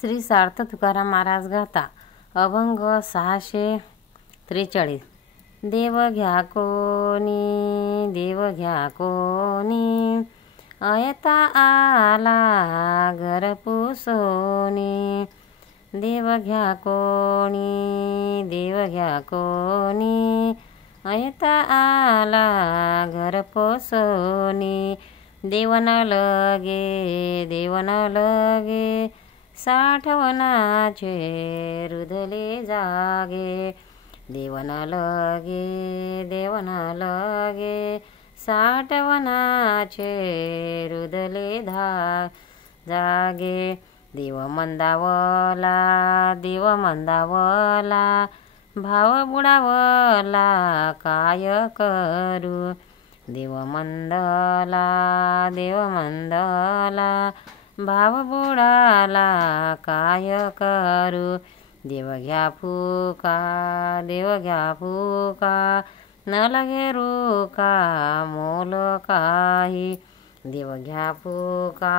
श्री सार्थ तुकाराम महाराज गाथा अभंग 643. देव घ्या कोणी देव घ्या कोणी अयता आला घर पुसोनी. देव घ्या कोणी देव घ्या कोणी अयता आला घर पोसोनी. देवन लगे साठवणाचे रुधले जागे. देवन लगे साठवणाचे रुधले जागे. देव मंदावला भाव बुडावला काय करू. देव मंदला भाव बुडाला काय करू. देव घ्या फुका न लगे रुका मोल काही. देव घ्या फुका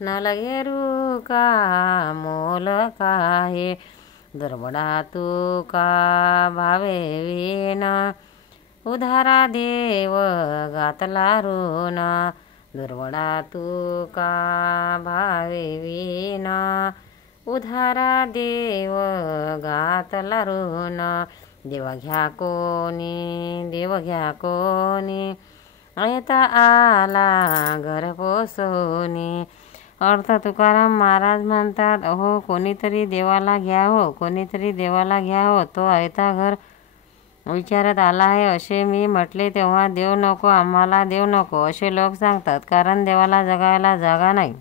न लगे रुका मोल काही. दुर्बडा तुका भावे विण उधारा देव घातला ऋण. दुर्बडा तुका भावे विण उधारा देव घातला ऋण. देव घ्या कोणी अयता आला घर पोसोनी. अर्थ तुकाराम महाराज म्हणतात, अहो कोणीतरी देवाला घ्या हो, कोणीतरी देवाला घ्या हो. तो अयता घर विचारत आला आहे असे मी म्हटले तेव्हा देव नको, आम्हाला देव नको असे लोक सांगतात. कारण देवाला जगायला जागा नाही.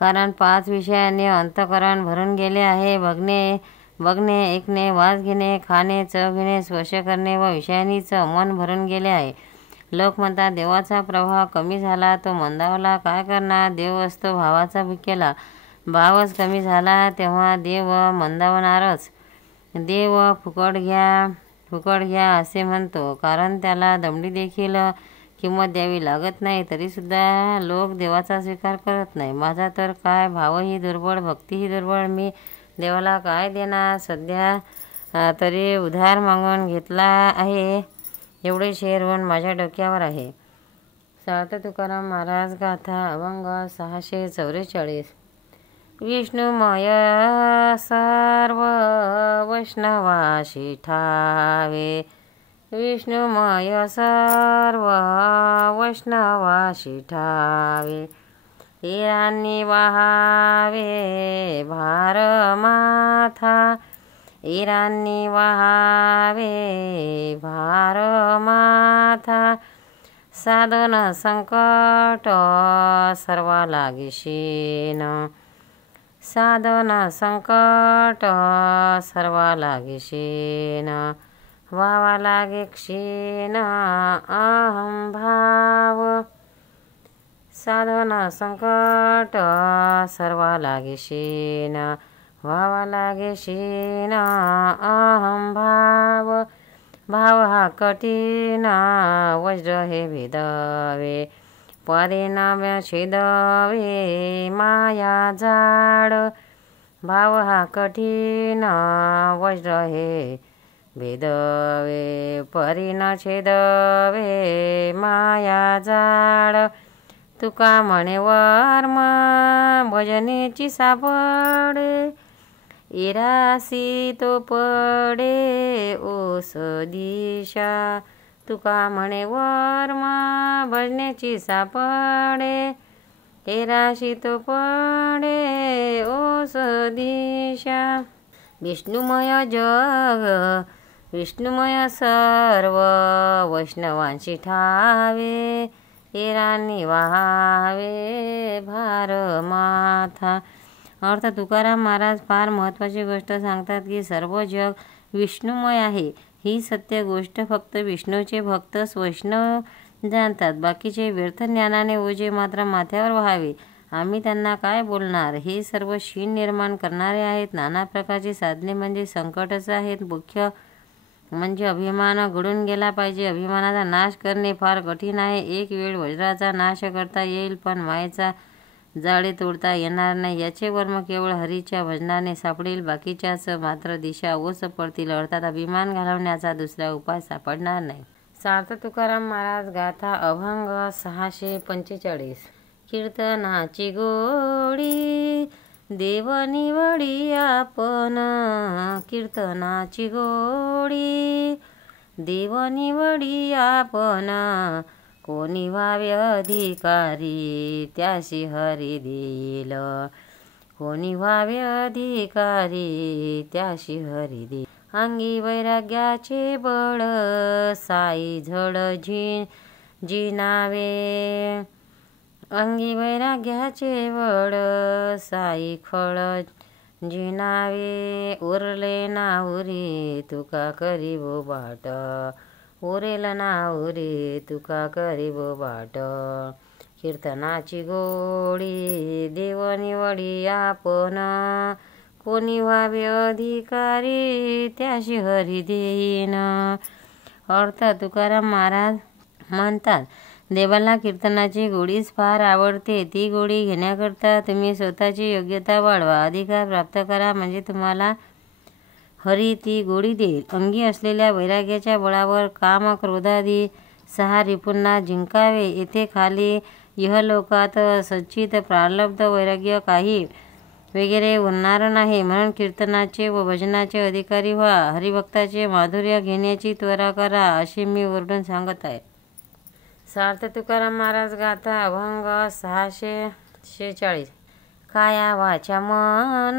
कारण 5 विषयांनी अंतःकरण भरून गेले आहे. बघणे, ऐकणे, वास घेणे, खाणे, चव घेणे, स्पर्श करणे व विषयांनीच मन भरून गेले आहे. लोक म्हणतात देवाचा प्रभाव कमी झाला, तो मंदावला, काय करणार. देव असतो भावाचा भुकेला. भावच कमी झाला तेव्हा देव मंदावणारच. देव फुकट घ्या असे म्हणतो, कारण त्याला दमडी देखील किंमत द्यावी लागत नाही. तरीसुद्धा लोक देवाचा स्वीकार करत नाही. माझा तर काय भावही दुर्बळ, भक्तीही दुर्बळ. मी देवाला काय देणार. सध्या तरी उधार मागून घेतला आहे, एवढे शेरवण माझ्या डोक्यावर आहे. सार्थ तुकाराम महाराज गाथा अभंग 644. विष्णुमय सर्व वैष्णवाशी ठावे. विष्णुमय सर्व वैष्णवाशी ठावे. इरांनी वहावे भार माथा. इरांनी वहावे भार माथा. साधन संकट सर्वा लागीशीन. साधन संकट सर्वा लागीशीन. व्हावा लागे क्षीण अहं भाव. साधन संकट सर्वा लागीशीन. व्हावा लागे क्षीण अहं भाव. भाव हा कठीण वज्र हे भेदवे. पदे छेदवे माया जाड. भाव हा कठीण वज्र हे भेदवे. परी छेदवे माया जाड. तुका म्हणे वर्म भजनेची सापडे. इरासी तो पडे ओस दिशा. तुका म्हणे वर्म भजनेची सापडे. इराशी तो पडे ओस दिशा. विष्णुमय जग विष्णुमय सर्व वैष्णवांशी ठावे. इरांनी वहावे भार माथा. अर्थ तुकाराम महाराज फार महत्त्वाची गोष्ट सांगतात की सर्व जग विष्णुमय आहे. ही सत्य गोष्ट फक्त विष्णूचे भक्तच वैष्णव जाणतात. बाकीचे व्यर्थ ज्ञानाने ओझे मात्र माथ्यावर व्हावे. आम्ही त्यांना काय बोलणार. हे सर्व शीण निर्माण करणारे आहेत. नाना प्रकारची साधने म्हणजे संकटच आहेत. मुख्य म्हणजे अभिमान घडून गेला पाहिजे. अभिमानाचा नाश करणे फार कठीण आहे. एक वेळ वज्राचा नाश करता येईल, पण मायेचा जाळे तोडता येणार नाही. याचे वर्म केवळ हरीच्या भजनाने सापडेल. बाकीच्याच मात्र दिशा ओस पडतील. अर्थात अभिमान घालवण्याचा दुसरा उपाय सापडणार नाही. सार्थ तुकाराम महाराज गाथा अभंग 645. कीर्तनाची गोडी देव निवडी आपण, कीर्तनाची गोडी देव निवडी आपण, कोणी व्हावे अधिकारी त्याशी हरी देईल, कोणी व्हावे अधिकारी त्याशी हरी देईल. अंगी वैराग्याचे बळ साई झड जिनावे, अंगी वैराग्याचे बळ साई खळ जिनावे. उरले ना उरी तुका करीबो बाट, उरेल ना उरी तुका करीबो बाट, कीर्तनाची गोडी देव निवडी आपण, कोणी व्हावे अधिकारी त्याशी हरी देईन. अर्थ तुकाराम महाराज म्हणतात, देवाला कीर्तनाची गोडीच फार आवडते. ती गोडी घेण्याकरता तुम्ही स्वतःची योग्यता वाढवा, अधिकार प्राप्त करा, म्हणजे तुम्हाला हरी ती गोडी देईल. अंगी असलेल्या वैराग्याच्या बळावर काम क्रोधादी 6 रिपुंना जिंकावे. येथे खाली इहलोकात सच्चित प्रारब्ध वैराग्य काही वगैरे उरणार नाही. म्हणून कीर्तनाचे व भजनाचे अधिकारी व्हा. हरिभक्ताचे माधुर्य घेण्याची त्वरा करा, अशी मी ओरडून सांगत आहे. सार्थ तुकाराम महाराज गाथा अभंग 646. काया वाचा मन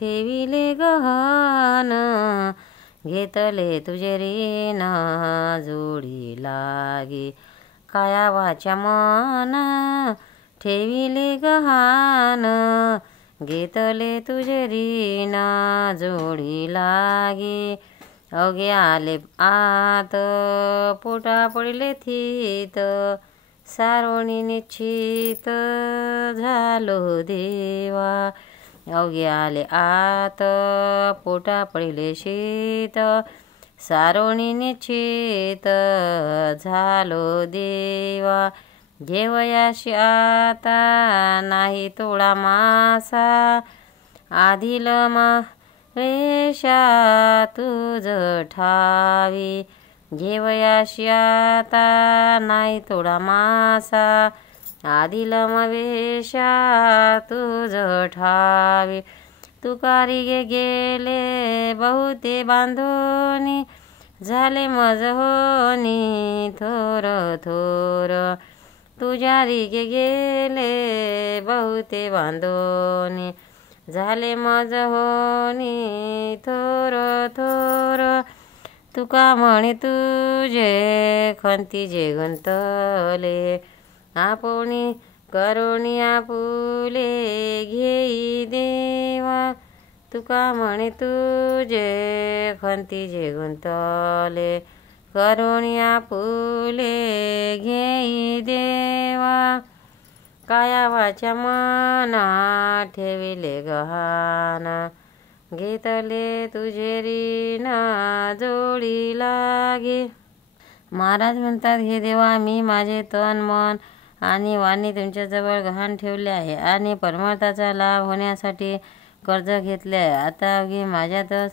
ठेविले गहन, घेतले तुझे ऋण जोडी लागे. काया वाचा मन ठेविले गहान, घेतले तुझे ऋण जोडी लागे. अवघे आले आत पोटा पडले थीत, सारोणी निश्चित झालो देवा. अवघे आले आत पोटा पडले शीत, सारोणी निश्चित झालो देवा. घेवयाशी आता नाही तोडा मासा, आधील वेशा तुझ ठावी. घेवयाशी आता नाही तोडा मासा, आधील वेशा तुझ ठावी. तुकारी गेले बहुते बांधोनी, झाले मज होनी थोर थोर. तुझ्या रिगे गेले बहुते बांधोनी, झाले मज होनी थोर थोर. तुका म्हणे तुझे खंतीजे गुंतले, आपुणी करुणी आपुले घेई देवा. तुका म्हणे तुझे खंतीजे गुंतले, करुणी आपुले घेई देवा. काया वाचा मना ठेविले गहान, घेतले तुझे ऋण जोडी लागे. महाराज म्हणतात, हे देवा, मी माझे तन मन आणि वाणी तुमच्याजवळ गहाण ठेवले आहे आणि परमार्थाचा लाभ होण्यासाठी कर्ज घेतले आहे. आता अवघे माझ्यातच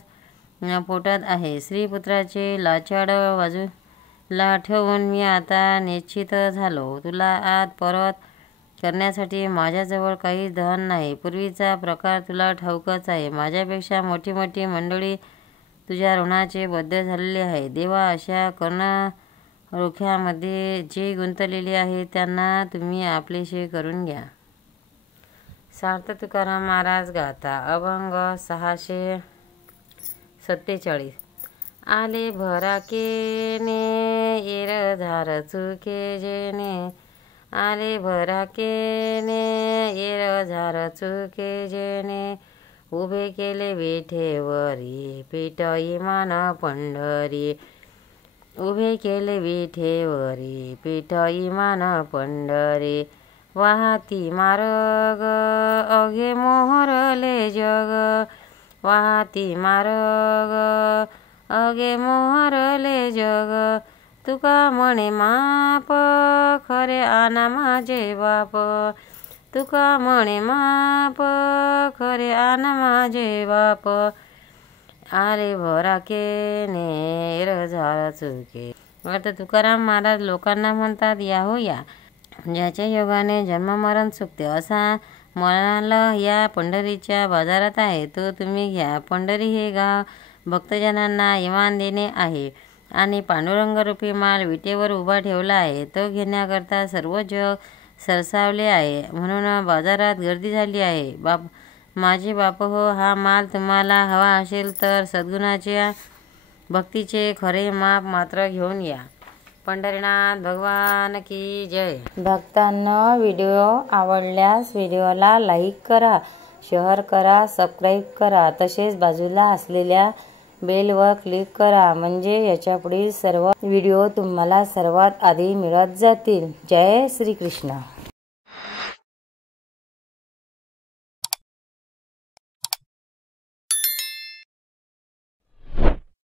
पोटात आहे. श्रीपुत्राचे लाचाड बाजूला ठेवून मी आता निश्चित झालो. तुला आत परत करण्यासाठी माझ्याजवळ काही धन नाही. पूर्वीचा प्रकार तुला ठाऊकच आहे. माझ्यापेक्षा मोठी मोठी मंडळी तुझ्या ऋणाचे बद्ध झालेले आहे. देवा, अशा कर्णरोख्यामध्ये जे गुंतलेले आहे त्यांना तुम्ही आपलेसे करून घ्या. सार्थ तुकाराम महाराज गाथा अभंग 647. आले भराकेने येरझार चुके जेने, आले भराकेने येरझार चुके जेने. उभे केले विठेवरी पीठ इमान पंढरी, उभे केले विठेवरी पीठ इमान पंढरी. वाहती मार्ग अवघे मोहरले जग, वाहती मार्ग अवघे मोहरले जग. तुका म्हणे माप खरे आना माझे बाप, तुका म्हणे माप खरे आन माझे बाप आरे भराके नेर झाला चुके. आता तुकाराम महाराज लोकांना म्हणतात या हो या, ज्याच्या योगाने जन्म मरण चुकते असा माल या पंढरीच्या बाजारात आहे, तो तुम्ही घ्या. पंढरी हे गाव भक्तजनांना इमान देणे आहे आणि पांडुरंग रूपी माल विटेवर उभा ठेवला आहे. तो घेण्याकरता सर्व जग सरसावले आहे, म्हणून बाजारात गर्दी झाली आहे. माझे बाप हो, हा माल तुम्हाला हवा असेल तर सद्गुणाच्या भक्तीचे खरे माप मात्र घेऊन या. पंढरीनाथ भगवान की जय. भक्तांनो, व्हिडिओ आवडल्यास व्हिडिओला लाईक करा, शेअर करा, सबस्क्राईब करा. तसेच बाजूला असलेल्या बेलवर क्लिक करा, म्हणजे याच्या पुढील सर्व व्हिडिओ तुम्हाला सर्वात आधी मिळत जातील. जय श्री कृष्ण.